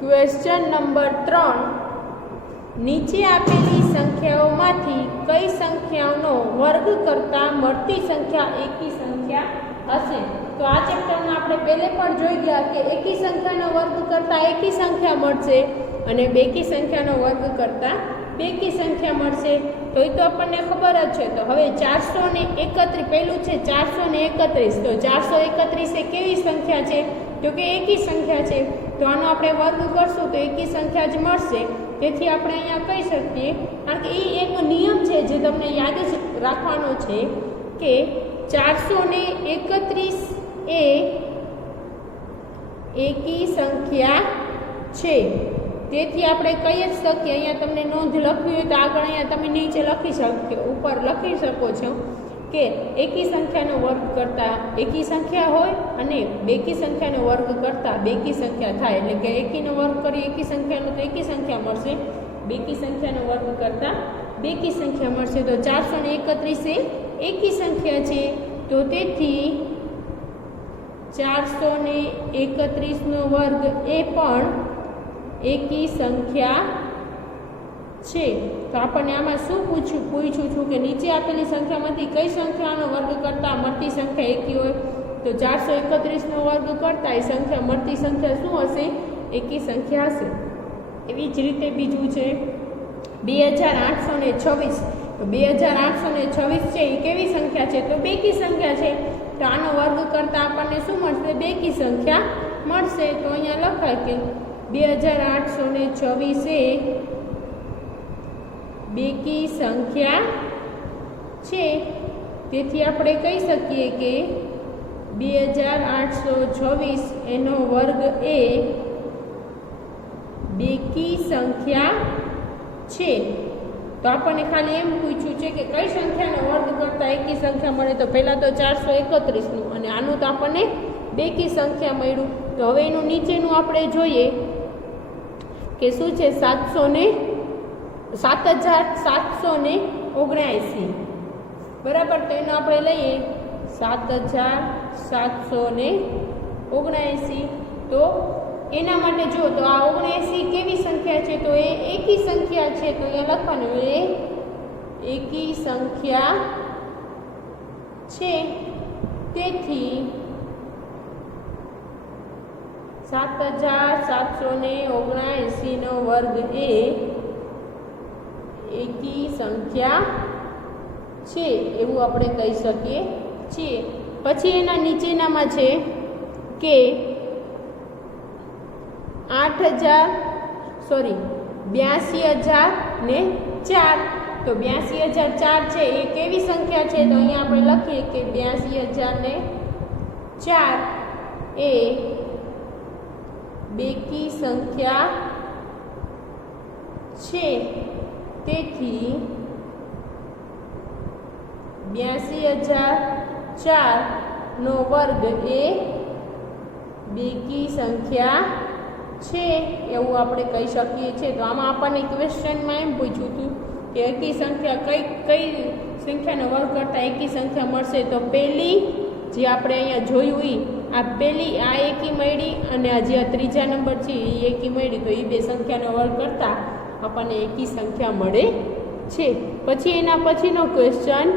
Question number 3, નીચે આપેલી સંખ્યાઓમાંથી કઈ સંખ્યાઓનો વર્ગ કરતાં મળતી સંખ્યા એકી સંખ્યા હશે? તો આ ચેપ્ટરમાં આપણે પહેલે પણ જોઈ ગયા કે એકી સંખ્યાનો વર્ગ કરતાં એકી સંખ્યા મળશે અને બેકી સંખ્યાનો વર્ગ કરતાં બેકી સંખ્યા મળશે. તો એ તો આપણને ખબર જ છે. તો હવે 431 પહેલું છે 431. તો 431 એ કેવી સંખ્યા છે? તો કે એકી સંખ્યા છે. તો આનો આપણે વર્ગ કરશું તો એકી સંખ્યા જ મળશે. તેથી આપણે અહીંયા કહી શકીએ, કારણ કે એ એક નિયમ છે જે તમને યાદ જ રાખવાનો છે કે 431 એ એકી સંખ્યા છે. તેથી આપણે કહી જ શકીએ, અહીંયા તમને નોંધ લખવી હોય તો આગળ અહીંયા તમે નીચે લખી શકો, ઉપર લખી શકો છો કે એકી સંખ્યાનો વર્ગ કરતાં એકી સંખ્યા હોય અને બેકી સંખ્યાનો વર્ગ કરતાં બેકી સંખ્યા થાય. એટલે કે એકીનો વર્ગ કરી એકી સંખ્યાનો તો એકી સંખ્યા મળશે, બેકી સંખ્યાનો વર્ગ કરતાં બેકી સંખ્યા મળશે. તો 431 એ એકી સંખ્યા છે. તો તેથી 431 નો વર્ગ એ પણ એકી સંખ્યા છે. તો આપણને આમાં શું પૂછ્યું છું કે નીચે આપેલી સંખ્યામાંથી કઈ સંખ્યાનો વર્ગ કરતાં મળતી સંખ્યા એકી હોય? તો 431 નો વર્ગ કરતાં એ સંખ્યા મળતી સંખ્યા શું હશે? એકી સંખ્યા હશે. એવી જ રીતે બીજું છે 2826. તો 2826 છે એ કેવી સંખ્યા છે? તો બેકી સંખ્યા છે. તો આનો વર્ગ કરતાં આપણને શું મળશે? બેકી સંખ્યા મળશે. તો અહીંયા લખાય કે 2826 એ બેકી સંખ્યા છે. તેથી આપણે કહી શકીએ કે 2826 એનો વર્ગ એ બેકી સંખ્યા છે. તો આપણને ખાલી એમ પૂછ્યું છે કે કઈ સંખ્યાનો વર્ગ કરતાં એકી સંખ્યા મળે? તો પહેલાં તો 431નું અને આનું તો આપણને બેકી સંખ્યા મળ્યું. તો હવે એનું નીચેનું આપણે જોઈએ કે શું છે? 7779. બરાબર. તો એનો આપણે લઈએ 7779. તો એના માટે જો તો આ 79 કેવી સંખ્યા છે? તો એ એકી સંખ્યા છે. તો અહીંયા લખવાનું એ એકી સંખ્યા છે. તેથી 7779 નો વર્ગ એ એકી સંખ્યા છે એવું આપણે કહી શકીએ છીએ. પછી એના નીચેનામાં છે કે 82004. તો 82004 છે એ કેવી સંખ્યા છે? તો અહીંયા આપણે લખીએ કે 82004 એ બેકી સંખ્યા છે. તેથી 82004 નો વર્ગ એ બેકી સંખ્યા છે એવું આપણે કહી શકીએ છીએ. તો આમાં આપણને ક્વેશ્ચનમાં એમ પૂછ્યું હતું કે એકી સંખ્યા કઈ સંખ્યાનો વર્ગ કરતાં એકી સંખ્યા મળશે? તો પહેલી જે આપણે અહીંયા જોયું આ પહેલી આ એકી મળી અને આ જે ત્રીજા નંબર છે એ એકી મળી. તો એ બે સંખ્યાનો વર્ગ કરતાં આપણને એકી સંખ્યા મળે છે. પછી એના પછીનો ક્વેશ્ચન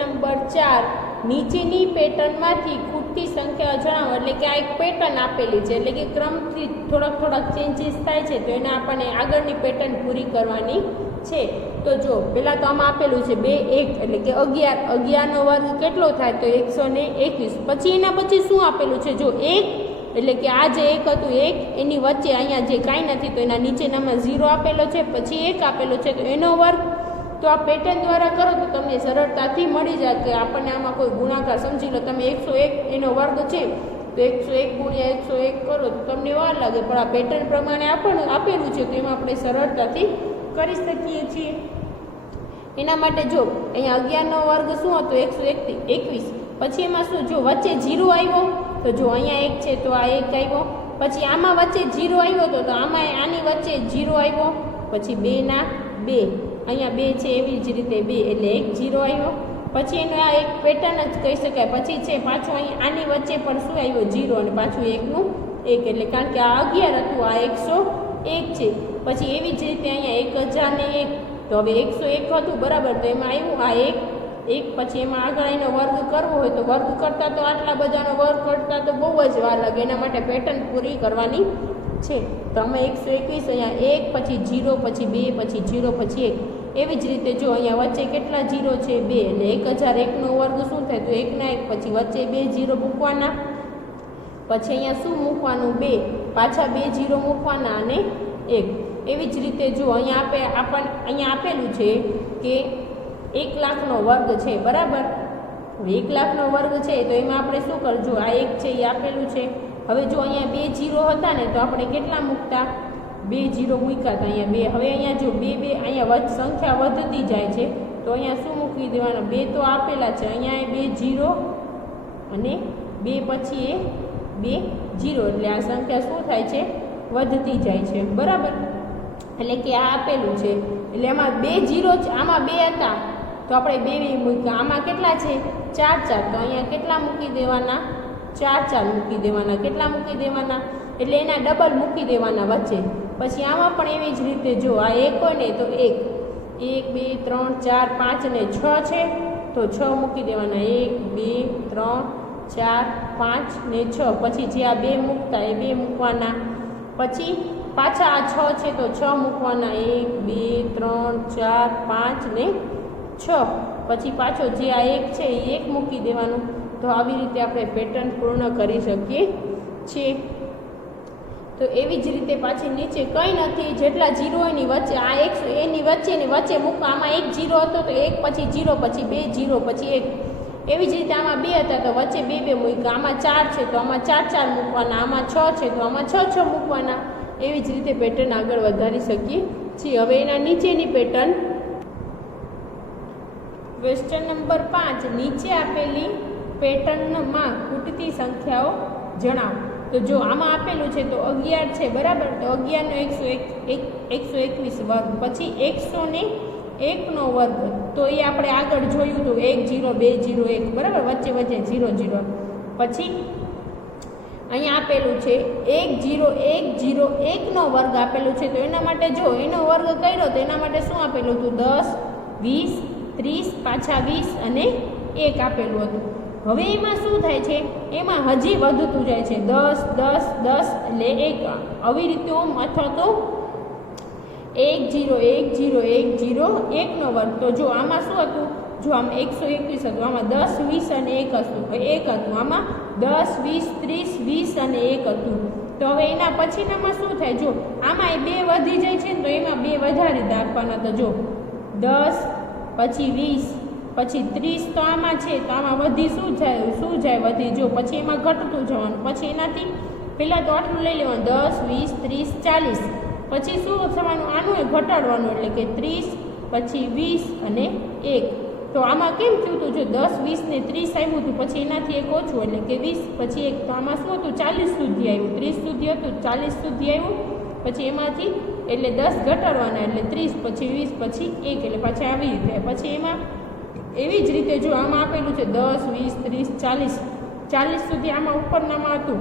નંબર 4, નીચેની પેટર્નમાંથી ખૂટતી સંખ્યા જણાવો. એટલે કે આ એક પેટર્ન આપેલી છે, એટલે કે ક્રમથી થોડાક ચેન્જીસ થાય છે. તો એને આપણને આગળની પેટર્ન પૂરી કરવાની છે. તો જો પહેલાં તો આમાં આપેલું છે 2 1 એટલે કે 11 નો વર્ગ કેટલો થાય? તો 121. પછી એના પછી શું આપેલું છે? જો 1 એટલે કે આ જે 1 હતું 1 એની વચ્ચે અહીંયા જે કાંઈ નથી તો એના નીચેનામાં 0 આપેલો છે, પછી 1 આપેલો છે. તો એનો વર્ગ તો આ પેટર્ન દ્વારા કરો તો તમને સરળતાથી મળી જાય કે આપણને આમાં કોઈ ગુણાકાર સમજી લો. તમે 101 એનો વર્ગ છે તો 101 ગુણ્યા 101 કરો તો તમને વાર લાગે, પણ આ પેટર્ન પ્રમાણે આપેલું છે તો એમાં આપણે સરળતાથી કરી શકીએ છીએ. એના માટે જો અહીંયા 11 નો વર્ગ શું હતો? 121. પછી એમાં શું? જો વચ્ચે 0 આવ્યો તો જો અહીંયા 1 છે તો આ 1 આવ્યો. પછી આમાં વચ્ચે 0 આવ્યો તો આમાં આની વચ્ચે 0 આવ્યો. પછી 2 ના 2 અહીંયા 2 છે એવી જ રીતે 2 એટલે 1 0 આવ્યો. પછી એનો આ એક પેટર્ન જ કહી શકાય. પછી છે પાછું અહીં આની વચ્ચે પણ શું આવ્યું 0 અને પાછું 1નું 1 એટલે કારણ કે આ 11 હતું આ 101 છે. પછી એવી જ રીતે અહીંયા 1001 તો હવે 101 હતું બરાબર તો એમાં આવ્યું આ 1 પછી એમાં આગળ એનો વર્ગ કરવો હોય તો વર્ગ કરતાં તો આટલા બધાનો વર્ગ કરતાં તો બહુ જ વાર લાગે એના માટે પેટર્ન પૂરી કરવાની છે. તો અમે 121 અહીંયા 1 પછી 0 પછી 2 પછી 0 પછી 1 એવી જ રીતે જો અહીંયા વચ્ચે કેટલા 0 છે 2 એટલે 1001નો વર્ગ શું થાય તો 1 ના 1 પછી વચ્ચે 2 0 મૂકવાના પછી અહીંયા શું મૂકવાનું 2 પાછા 2 0 મૂકવાના અને 1 એવી જ રીતે જો અહીંયા અહીંયા આપેલું છે કે 1 લાખનો વર્ગ છે બરાબર. 1 લાખનો વર્ગ છે તો એમાં આપણે શું કરજો આ 1 છે એ આપેલું છે. હવે જો અહીંયા 2 0 હતા ને તો આપણે કેટલા મૂકતા 2 0 મૂક્યા હતા અહીંયા 2 હવે અહીંયા જો 2 અહીંયા સંખ્યા વધતી જાય છે તો અહીંયા શું મૂકી દેવાના 2 તો આપેલા છે અહીંયા 2 0 અને 2 પછી 2 0 એટલે આ સંખ્યા શું થાય છે વધતી જાય છે બરાબર. એટલે કે આ આપેલું છે એટલે આમાં 2 0 છે આમાં 2 હતા તો આપણે 2 મૂક્યા આમાં કેટલા છે 4 4 તો અહીંયા કેટલા મૂકી દેવાના 4 મૂકી દેવાના કેટલા મૂકી દેવાના એટલે એના ડબલ મૂકી દેવાના વચ્ચે. પછી આમાં પણ એવી જ રીતે જો આ 1 હોય ને તો 1 2 3 4 5 અને 6 છે તો 6 મૂકી દેવાના 1 2 3 4 5 ને 6 પછી જે આ 2 મૂકતા એ 2 મૂકવાના પછી પાછા આ 6 છે તો 6 મૂકવાના 1 2 3 4 5 ને 6 પછી પાછો જે આ 1 છે એ 1 મૂકી દેવાનું. તો આવી રીતે આપણે પેટર્ન પૂર્ણ કરી શકીએ છીએ. તો એવી જ રીતે પાછી નીચે કંઈ નથી જેટલા 0 એની વચ્ચે આ 1 એની વચ્ચે મૂકવા આમાં 1 0 હતો તો 1 પછી 0 પછી 2 0 પછી 1 એવી જ રીતે આમાં 2 હતા તો વચ્ચે 2 મૂક્યા આમાં 4 છે તો આમાં 4 મૂકવાના આમાં 6 છે તો આમાં 6 મૂકવાના. એવી જ રીતે પેટર્ન આગળ વધારી શકીએ છીએ. હવે એના નીચેની પેટર્ન ક્વેશ્ચન નંબર 5 નીચે આપેલી પેટર્નમાં ખૂટતી સંખ્યાઓ જણાવો. તો જો આમાં આપેલું છે તો 11 છે બરાબર તો 11 નો 121 વર્ગ પછી 101નો વર્ગ તો એ આપણે આગળ જોયું હતું 1 0 2 0 1 બરાબર વચ્ચે 0 0 પછી અહીંયા આપેલું છે 1 0 1 0 1નો વર્ગ આપેલું છે તો એના માટે જો એનો વર્ગ કર્યો તો એના માટે શું આપેલું હતું 10 20 30 પાછા 20 અને 1 આપેલું હતું. હવે એમાં શું થાય છે એમાં હજી વધતું જાય છે 10 10 10 એટલે 1 આવી રીતે ઓમ અથવા તો 1 0 1 0 1 0 1નો વર્ગ. તો જો આમાં શું હતું જો આમાં 121 હતું આમાં 10 20 અને 1 હતું આમાં 10 20 30 20 અને 1 હતું. તો હવે એના પછીનામાં શું થાય જો આમાં એ 2 વધી જાય છે ને તો એમાં 2 વધારી રાખવાના. તો જો 10 પછી 20 પછી 30 તો આમાં છે તો આમાં વધી શું જાય વધી જો પછી એમાં ઘટતું જવાનું પછી એનાથી પહેલાં તો આટલું લઈ લેવાનું 10 20 30 40 પછી શું થવાનું આનું એ ઘટાડવાનું એટલે કે 30 પછી 20 અને 1. તો આમાં કેમ થયું હતું જો 10 20 ને 30 આવ્યું હતું પછી એનાથી 1 ઓછું એટલે કે 20 પછી 1 તો આમાં શું હતું 40 સુધી આવ્યું 30 સુધી હતું 40 સુધી આવ્યું પછી એમાંથી એટલે 10 ઘટાડવાના એટલે 30 પછી 20 પછી 1 એટલે પાછા આવી રીતે પછી એમાં એવી જ રીતે જો આમાં આપેલું છે 10 20 30 40 સુધી આમાં ઉપરનામાં હતું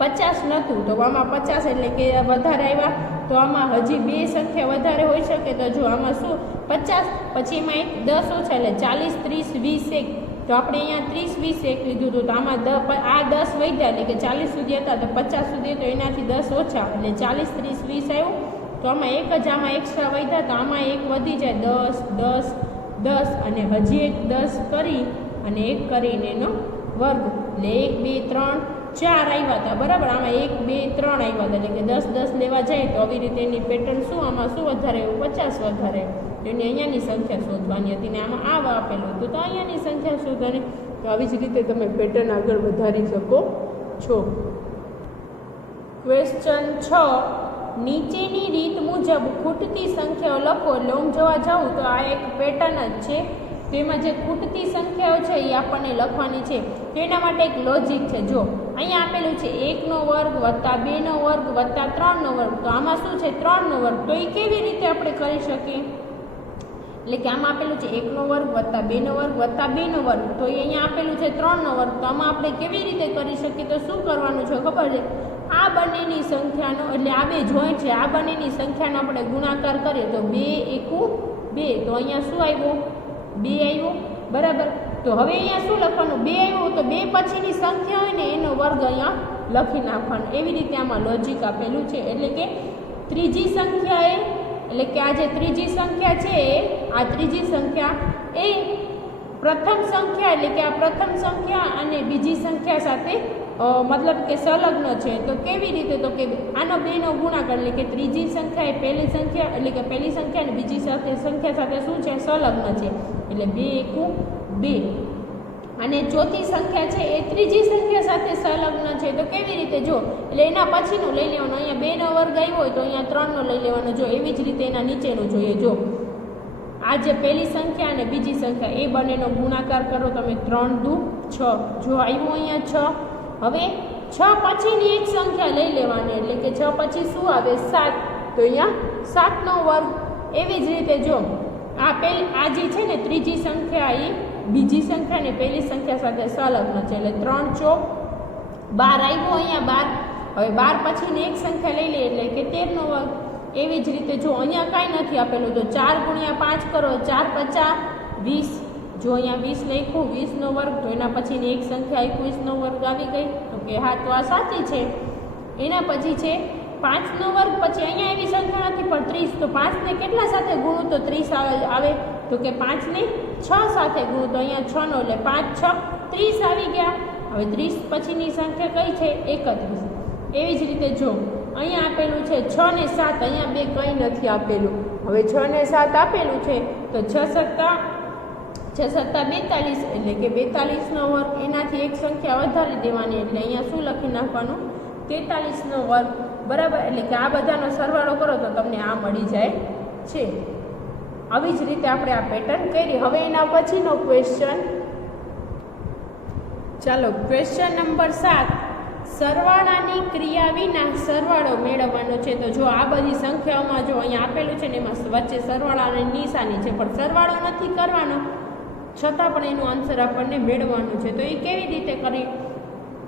50 નહોતું તો આમાં 50 એટલે કે વધારે આવ્યા તો આમાં હજી 2 સંખ્યા વધારે હોઈ શકે તો જો આમાં શું 50 પછી એમાં 10 ઓછા એટલે 40 30 20 1 તો આપણે અહીંયા 30 20 1 લીધું હતું તો આમાં આ 10 વધ્યા એટલે કે 40 સુધી હતા તો 50 સુધી તો એનાથી 10 ઓછા એટલે 40 30 20 આવ્યું તો આમાં એક જ આમાં એક્સ્ટ્રા વધ્યા તો આમાં 1 વધી જાય 10 10 10 અને હજી એક 10 કરી અને 1 કરીને એનો વર્ગ એટલે 1 2 3 4 આવ્યા હતા બરાબર આમાં 1 2 3 આવ્યા હતા એટલે કે 10 10 લેવા જાય તો આવી રીતે એની પેટર્ન શું આમાં શું વધારે આવ્યું 50 વધારે એને અહીંયાની સંખ્યા શોધવાની હતી ને આમાં આ આપેલું હતું તો અહીંયાની સંખ્યા શોધવાની તો આવી જ રીતે તમે પેટર્ન આગળ વધારી શકો છો. ક્વેશ્ચન 6 નીચેની રીત મુજબ ખૂટતી સંખ્યાઓ લખો એટલે ઓમ જોવા જાઉં તો આ એક પેટર્ન જ છે તો એમાં જે ખૂટતી સંખ્યાઓ છે એ આપણને લખવાની છે તેના માટે એક લોજિક છે. જો અહીંયા આપેલું છે 1નો વર્ગ વત્તા 2નો વર્ગ વત્તા 3નો વર્ગ તો આમાં શું છે 3નો વર્ગ તો એ કેવી રીતે આપણે કરી શકીએ એટલે કે આમાં આપેલું છે 1 નો વર્ગ વત્તા 2 નો વર્ગ વત્તા 2 નો વર્ગ, તો અહીંયા આપેલું છે 3 નો વર્ગ. તો આમાં આપણે કેવી રીતે કરી શકીએ? તો શું કરવાનું છે ખબર છે? આ બંનેની સંખ્યાનો એટલે આ બે જોઈન્ટ છે, આ બંનેની સંખ્યાનો આપણે ગુણાકાર કરીએ તો 2 એકુ 2, તો અહીંયા શું આવ્યું? 2 આવ્યું, બરાબર. તો હવે અહીંયા શું લખવાનું? 2 આવ્યું તો 2 પછીની સંખ્યા હોય ને એનો વર્ગ અહીંયા લખી નાખવાનો. એવી રીતે આમાં લોજિક આપેલું છે. એટલે કે ત્રીજી સંખ્યા એટલે કે આ જે ત્રીજી સંખ્યા છે, આ ત્રીજી સંખ્યા એ પ્રથમ સંખ્યા એટલે કે આ પ્રથમ સંખ્યા અને બીજી સંખ્યા સાથે મતલબ કે સંલગ્ન છે. તો કેવી રીતે? તો કે આનો 2 નો ગુણાકાર એટલે કે ત્રીજી સંખ્યા એ પહેલી સંખ્યા એટલે કે પહેલી સંખ્યા અને બીજી સંખ્યા સાથે શું છે? સંલગ્ન છે. એટલે 2 એકુ 2. અને ચોથી સંખ્યા છે એ ત્રીજી સંખ્યા સાથે સંલગ્ન છે. તો કેવી રીતે? જો એટલે એના પછીનું લઈ લેવાનું. અહીંયા 2 નો વર્ગ આવ્યો હોય તો અહીંયા 3 નો લઈ લેવાનો. જો એવી જ રીતે એના નીચેનું જોઈએ. જો આ જે પહેલી સંખ્યા અને બીજી સંખ્યા એ બંનેનો ગુણાકાર કરો તમે. 3 દુ 6. જો આવ્યું અહીંયા 6. હવે 6 પછીની એક સંખ્યા લઈ લેવાની એટલે કે 6 પછી શું આવે? 7. તો અહીંયા 7 નો વર્ગ. એવી જ રીતે જો આ જે છે ને ત્રીજી સંખ્યા એ બીજી સંખ્યા ને પહેલી સંખ્યા સાથે સંલગ્ન છે. એટલે 3 ચોક 12 આવ્યું અહીંયા 12. હવે 12 પછીની એક સંખ્યા લઈ લઈએ એટલે કે 13 નો વર્ગ. એવી જ રીતે જો અહીંયા કાંઈ નથી આપેલું તો 4 ગુણ્યા 5 કરો. 4 50 20. જો અહીંયા 20 લખ્યું 20 નો વર્ગ, તો એના પછીની એક સંખ્યા 21 નો વર્ગ આવી ગઈ. તો કે હા, તો આ સાચી છે. એના પછી છે 5 નો વર્ગ. પછી અહીંયા એવી સંખ્યા નથી પણ 30. તો 5 ને કેટલા સાથે ગુણું તો 30 આવે? તો કે 5 ને 6 સાથે ગુણું. તો અહીંયા 6 નો એટલે 5 6 30 આવી ગયા. હવે 30 પછીની સંખ્યા કઈ છે? 31. એવી જ રીતે જો અહીંયા આપેલું છે 6 ને 7. અહીંયા બે કંઈ નથી આપેલું. હવે 6 ને 7 આપેલું છે તો 6 સત્તા 42 એટલે કે 42 નો વર્ગ. એનાથી એક સંખ્યા વધારી દેવાની એટલે અહીંયા શું લખી નાખવાનું? 43 નો વર્ગ, બરાબર. એટલે કે આ બધાનો સરવાળો કરો તો તમને આ મળી જાય છે. આવી જ રીતે આપણે આ પેટર્ન કરી. હવે એના પછીનો ક્વેશ્ચન, ચાલો ક્વેશ્ચન નંબર 7. સરવાળાની ક્રિયા વિના સરવાળો મેળવવાનો છે. તો જો આ બધી સંખ્યાઓમાં જો અહીંયા આપેલું છે ને એમાં વચ્ચે સરવાળાની નિશાની છે પણ સરવાળો નથી કરવાનો, છતાં પણ એનું આન્સર આપણને મેળવવાનું છે. તો એ કેવી રીતે કરી?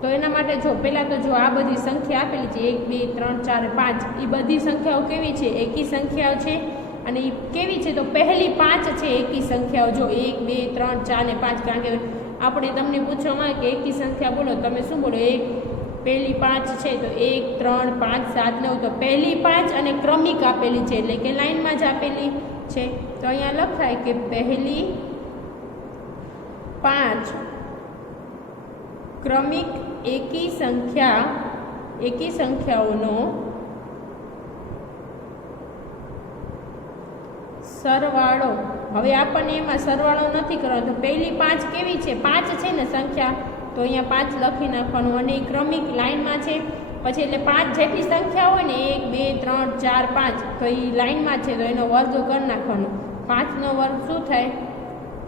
તો એના માટે જો પહેલાં તો જો આ બધી સંખ્યા આપેલી છે 1 2 3 4 5, એ બધી સંખ્યાઓ કેવી છે? એકી સંખ્યાઓ છે. અને એ કેવી છે? તો પહેલી 5 છે એકી સંખ્યાઓ. જો 1 2 3 4 ને 5. કારણ કે આપણે તમને પૂછવામાં આવે કે એકી સંખ્યા બોલો, તમે શું બોલો? પહેલી 5 છે તો 1 3 5 7 9. તો પહેલી 5 અને ક્રમિક આપેલી છે એટલે કે લાઈનમાં જ આપેલી છે. તો અહીંયા લખાય કે પહેલી 5 ક્રમિક એકી સંખ્યાઓનો સરવાળો. હવે આપણને એમાં સરવાળો નથી કરવાનો. તો પહેલી 5 કેવી છે? 5 છે ને સંખ્યા, તો અહીંયા 5 લખી નાખવાનું. અને એ ક્રમિક લાઈનમાં છે. પછી એટલે 5 જેટલી સંખ્યા હોય ને 1 2 3 4 5, તો એ લાઈનમાં છે તો એનો વર્ગ કરી નાખવાનો. 5 નો વર્ગ શું થાય?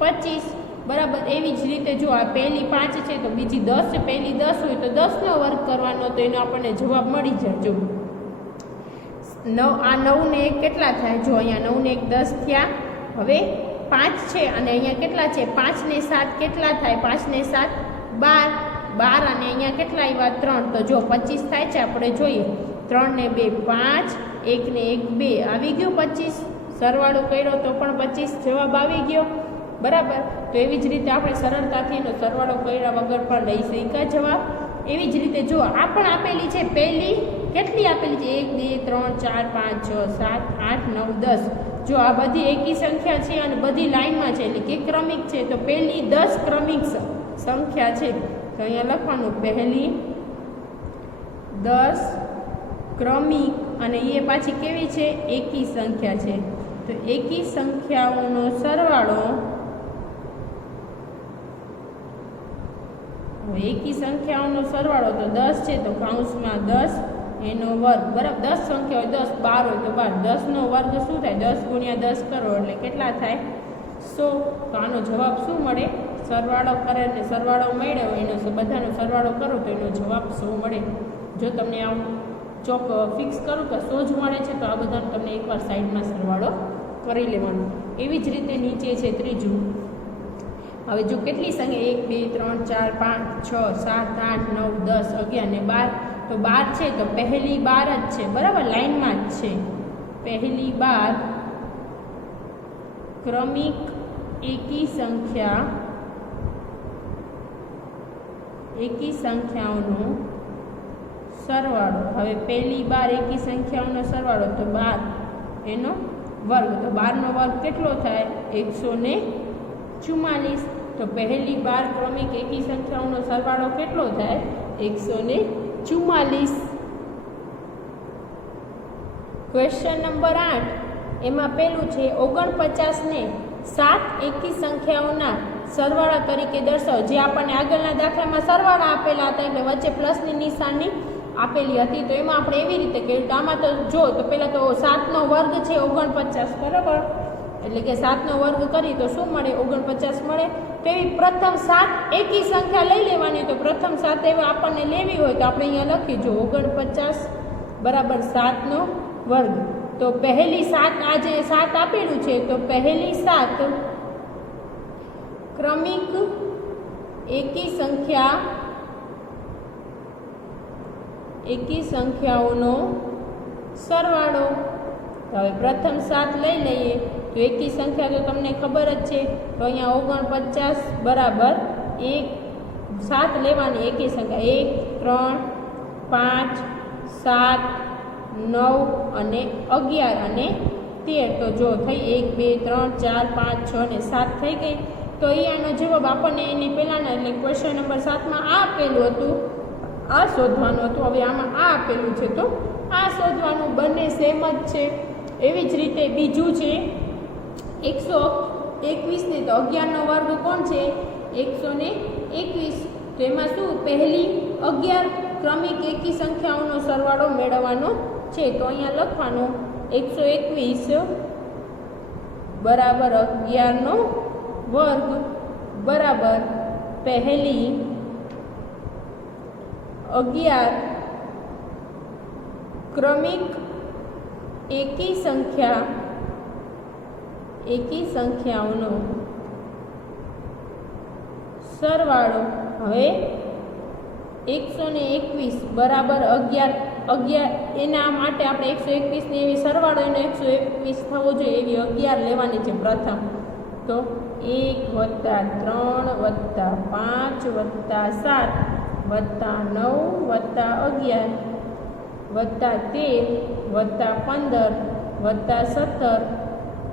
25, બરાબર. એવી જ રીતે જો આ પહેલી 5 છે તો બીજી 10 છે. પહેલી 10 હોય તો 10 નો વર્ગ કરવાનો, તો એનો આપણને જવાબ મળી જાય. જો આ 9 ને 1 કેટલા થાય? જો અહીંયા 9 ને 1 10 થયા. હવે 5 છે અને અહીંયા કેટલા છે? 5 ને 7 કેટલા થાય? 5 ને 7 12 અને અહીંયા કેટલા આવ્યા? 3. તો જો 25 થાય છે. આપણે જોઈએ 3 ને 2 5, 1 ને 1 2 આવી ગયું 25. સરવાળો કર્યો તો પણ 25 જવાબ આવી ગયો, બરાબર. તો એવી જ રીતે આપણે સરળતાથી એનો સરવાળો કર્યા વગર પણ લઈ શક્યા જવાબ. એવી જ રીતે જો આ પણ આપેલી છે. પહેલી કેટલી આપેલી છે? 1 2 3 4 5 6 7 8 9 10. જો આ બધી એકી સંખ્યા છે અને બધી લાઈનમાં છે એટલે કે ક્રમિક છે. તો પહેલી 10 ક્રમિક સંખ્યા છે. તો અહીંયા લખવાનું પહેલી 10 ક્રમિક, અને એ પાછી કેવી છે? એકી સંખ્યા છે. તો એકી સંખ્યાઓનો સરવાળો, એકી સંખ્યાઓનો સરવાળો તો 10 છે તો કૌંસમાં 10 એનો વર્ગ, બરાબર. 10 સંખ્યા હોય 10, 12 હોય તો 12. 10 નો વર્ગ શું થાય? 10 ગુણ્યા 10 કરો એટલે કેટલા થાય? 100. તો આનો જવાબ શું મળે? સરવાળો કરે ને સરવાળો મળ્યો એનો બધાનો સરવાળો કરો તો એનો જવાબ 100 મળે. જો તમને આમ ફિક્સ કરું કે 100 જ મળે છે તો આ બધાનો તમને એકવાર સાઈડમાં સરવાળો કરી લેવાનો. એવી જ રીતે નીચે છે ત્રીજું. હવે જો કેટલી સંખ્યા 1 2 3 4 5 6 7 8 9 10 11 ને 12, તો 12 છે તો પહેલી 12 જ છે, બરાબર, લાઈનમાં જ છે. પહેલી 12 ક્રમિક એકી સંખ્યાઓનો સરવાળો. હવે પહેલી 12 એકી સંખ્યાઓનો સરવાળો તો 12 એનો વર્ગ, તો 12 નો વર્ગ કેટલો થાય? 144. તો પહેલી 12 ક્રમિક એકી સંખ્યાઓનો સરવાળો કેટલો થાય? 144. ક્વેશ્ચન નંબર 8, એમાં પેલું છે 49 ને 7 એકી સંખ્યાઓના સરવાળા તરીકે દર્શાવો. જે આપણને આગળના દાખલામાં સરવાળા આપેલા હતા એટલે વચ્ચે પ્લસની નિશાની આપેલી હતી, તો એમાં આપણે એવી રીતે કર્યું. તો આમાં તો જો તો પહેલાં તો 7 નો વર્ગ છે 49, બરાબર, એટલે કે 7 નો વર્ગ કરી તો શું મળે? 49 મળે. તો એવી પ્રથમ 7 એકી સંખ્યા લઈ લેવાની. તો પ્રથમ 7 એવા આપણને લેવી હોય તો આપણે અહીંયા લખી જો 49 બરાબર 7 નો વર્ગ. તો પહેલી 7, આ જે 7 આપેલું છે તો પહેલી 7 ક્રમિક એકી સંખ્યાઓનો સરવાળો. હવે પ્રથમ 7 લઈ લઈએ તો એકી સંખ્યા તો તમને ખબર જ છે. તો અહીંયા 49 બરાબર 7 લેવાની એકી સંખ્યા 1 3 5 7 9 અને 11 અને 13. તો જો થઈ 1 2 3 4 5 6 ને 7 થઈ ગઈ. તો અહીંયાનો જવાબ આપણને એની પહેલાંના એટલે ક્વેશ્ચન નંબર 7માં આ આપેલું હતું, આ શોધવાનું હતું. હવે આમાં આ આપેલું છે તો આ શોધવાનું, બંને સેમ જ છે. એવી જ રીતે બીજું છે 121 ને તો 11 નો વર્ગ કોણ છે? 121. તો એમાં શું? પહેલી 11 ક્રમિક એકી સંખ્યાઓનો સરવાળો મેળવવાનો છે. તો અહીંયા લખવાનું 121 બરાબર 11 નો વર્ગ બરાબર પહેલી 11 ક્રમિક એકી સંખ્યાઓનો સરવાળો. હવે 121 બરાબર 11 એના માટે આપણે 121 ની એવી સરવાળો એનો 121 થવો જોઈએ એવી 11 લેવાની છે પ્રથમ. તો 1 + 3 + 5 + 7 + 9 + 11 + 13 + 15 + 17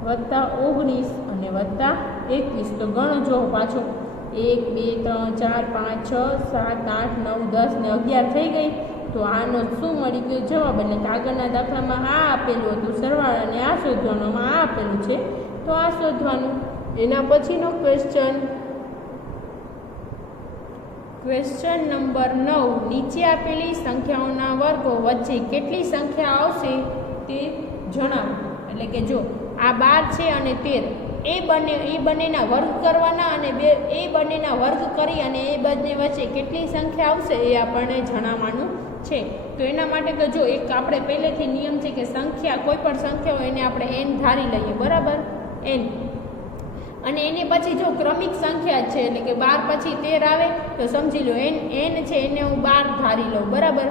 + 19 અને +21. તો ગણો જો પાછું 1 2 3 4 5 6 7 8 9 10 ને 11 થઈ ગઈ. તો આનો શું મળી ગયો જવાબ? એટલે કે આગળના દાખલામાં આ આપેલું હતું સરવાળા અને આ શોધવાનોમાં આ આપેલું છે તો આ શોધવાનું. એના પછીનો ક્વેશ્ચન નંબર 9, નીચે આપેલી સંખ્યાઓના વર્ગો વચ્ચે કેટલી સંખ્યા આવશે તે જણાવો. એટલે કે જો આ 12 છે અને 13, એ બંનેના વર્ગ કરવાના અને એ બંનેના વર્ગ કરી અને એ બંને વચ્ચે કેટલી સંખ્યા આવશે એ આપણને જણાવવાનું છે. તો એના માટે તો જો એક આપણે પહેલેથી નિયમ છે કે સંખ્યા કોઈ પણ સંખ્યા હોય એને આપણે n ધારી લઈએ, બરાબર, n. અને એની પછી જો ક્રમિક સંખ્યા છે એટલે કે 12 પછી 13 આવે તો સમજી લો n છે એને હું 12 ધારી લઉં, બરાબર.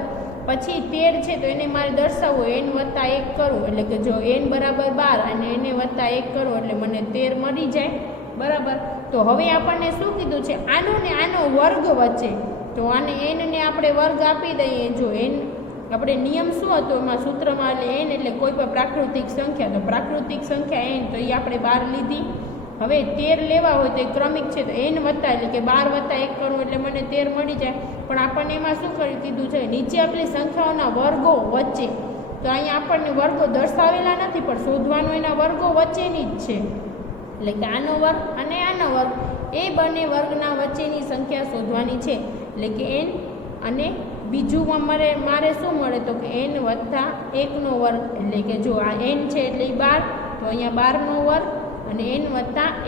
પછી 13 છે તો એને મારે દર્શાવવું n + 1 કરવું. એટલે કે જો n બરાબર 12 અને એને +1 કરવું એટલે મને 13 મળી જાય, બરાબર. તો હવે આપણને શું કીધું છે? આનો ને આનો વર્ગ વચ્ચે. તો આને n ને આપણે વર્ગ આપી દઈએ. જો n આપણે નિયમ શું હતો એમાં સૂત્રમાં, એટલે n એટલે કોઈ પણ પ્રાકૃતિક સંખ્યા. તો પ્રાકૃતિક સંખ્યા n તો એ આપણે 12 લીધી. હવે 13 લેવા હોય તો એ ક્રમિક છે તો n વત્તા એટલે કે 12 + 1 કરવું એટલે મને 13 મળી જાય. પણ આપણને એમાં શું કીધું છે? નીચે આપેલી સંખ્યાઓના વર્ગો વચ્ચે. તો અહીંયા આપણને વર્ગો દર્શાવેલા નથી પણ શોધવાનું એના વર્ગો વચ્ચેની જ છે. એટલે કે આનો વર્ગ અને આનો વર્ગ એ બંને વર્ગના વચ્ચેની સંખ્યા શોધવાની છે. એટલે કે n અને બીજુંમાં મારે શું મળે? તો કે n + 1 નો વર્ગ. એટલે કે જો આ n છે એટલે 12, તો અહીંયા 12 નો વર્ગ અને n +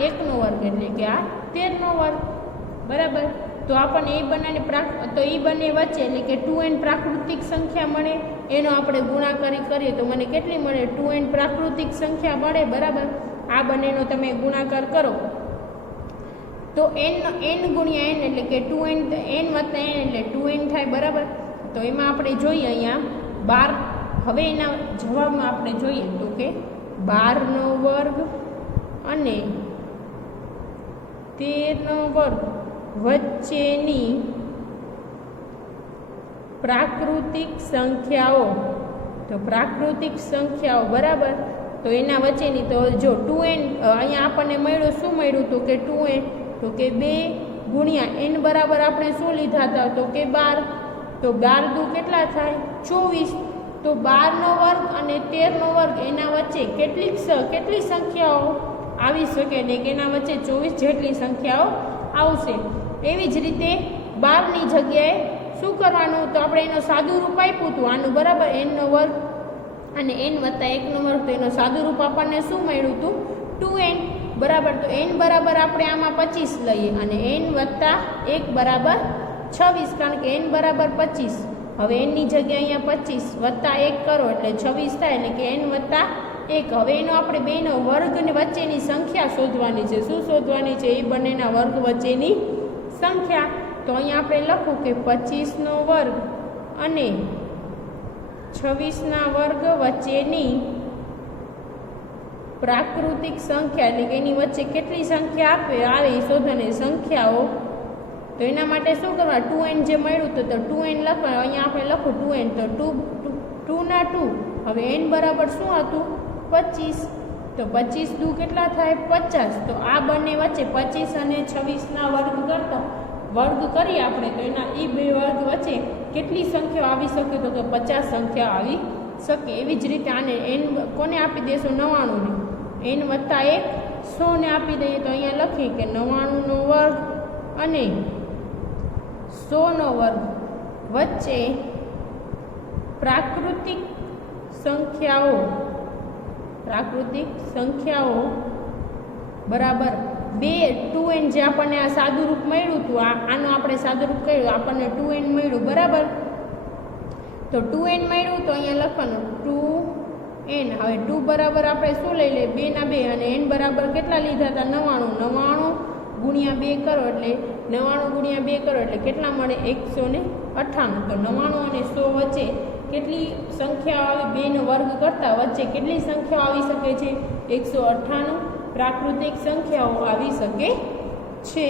1 નો વર્ગ એટલે કે આ 13 નો વર્ગ, બરાબર. તો આપણને એ બંને વચ્ચે એટલે કે 2n પ્રાકૃતિક સંખ્યા મળે. એનો આપણે ગુણાકારી કરીએ તો મને કેટલી મળે? 2n પ્રાકૃતિક સંખ્યા મળે, બરાબર. આ બંનેનો તમે ગુણાકાર કરો તો n ગુણ્યા n એટલે કે 2n n વત્તા n એટલે 2n થાય, બરાબર. તો એમાં આપણે જોઈએ અહીંયા 12. હવે એના જવાબમાં આપણે જોઈએ તો કે 12નો વર્ગ અને 13નો વર્ગ વચ્ચેની પ્રાકૃતિક સંખ્યાઓ. તો પ્રાકૃતિક સંખ્યાઓ, બરાબર. તો એના વચ્ચેની તો જો 2n અહીંયા આપણને મળ્યું, શું મળ્યું તો કે 2n, તો કે 2 ગુણ્યા n બરાબર આપણે શું લીધા હતા તો કે 12. તો 12 દુ કેટલા થાય 24. તો 12નો વર્ગ અને 13નો વર્ગ એના વચ્ચે કેટલી સંખ્યાઓ આવી શકે ને કે એના વચ્ચે 24 જેટલી સંખ્યાઓ આવશે. એવી જ રીતે 12ની જગ્યાએ શું કરવાનું તો આપણે એનો સાદું રૂપ આપ્યું હતું આનું, બરાબર. nનો વર્ગ અને n વત્તા 1નો વર્ગ, તો એનું સાદું રૂપ આપણને શું મળ્યું હતું 2n, બરાબર. તો n બરાબર આપણે આમાં 25 લઈએ અને n વત્તા 1 બરાબર 26, કારણ કે n બરાબર 25. હવે n ની જગ્યાએ અહીંયા 25 વત્તા 1 કરો એટલે 26 થાય, એટલે કે n વત્તા 1. હવે એનો આપણે બેનો વર્ગની વચ્ચેની સંખ્યા શોધવાની છે. શું શોધવાની છે? એ બંનેના વર્ગ વચ્ચેની સંખ્યા. તો અહીંયા આપણે લખું કે 25નો વર્ગ અને 26ના વર્ગ વચ્ચેની પ્રાકૃતિક સંખ્યા, એટલે કે એની વચ્ચે કેટલી સંખ્યા આવે એ શોધવાની સંખ્યાઓ. તો એના માટે શું કરવા 2n જે મળ્યું તો 2n લખવા. અહીંયા આપણે લખું 2n, તો 2 ના 2. હવે n બરાબર શું હતું 25. તો 25 દુ કેટલા થાય 50. તો આ બંને વચ્ચે 25 અને 26ના વર્ગ કરીએ આપણે તો એના એ બે વર્ગ વચ્ચે કેટલી સંખ્યાઓ આવી શકે તો કે 50 સંખ્યા આવી શકે. એવી જ રીતે આને n કોને આપી દઈશું 99 ને n વત્તા 1 100 ને આપી દઈએ. તો અહીંયા લખીએ કે 99નો વર્ગ અને 100નો વર્ગ વચ્ચે પ્રાકૃતિક સંખ્યાઓ બરાબર 2n જે આપણને આ સાદું રૂપ મળ્યું હતું, આનું આપણે સાદું રૂપ કર્યું, આપણને 2n મળ્યું, બરાબર. તો 2n મળ્યું તો અહીંયા લખવાનું 2n. હવે 2 બરાબર આપણે શું લઈ લઈએ 2 ના 2 અને n બરાબર કેટલા લીધા હતા 99 ગુણ્યા 2 કરો એટલે 99 ગુણ્યા 2 કરો એટલે કેટલા મળે 198. તો 99 અને 100 વચ્ચે કેટલી સંખ્યાઓ આવી, બેનો વર્ગ કરતા વચ્ચે કેટલી સંખ્યાઓ આવી શકે છે 198 પ્રાકૃતિક સંખ્યાઓ આવી શકે છે.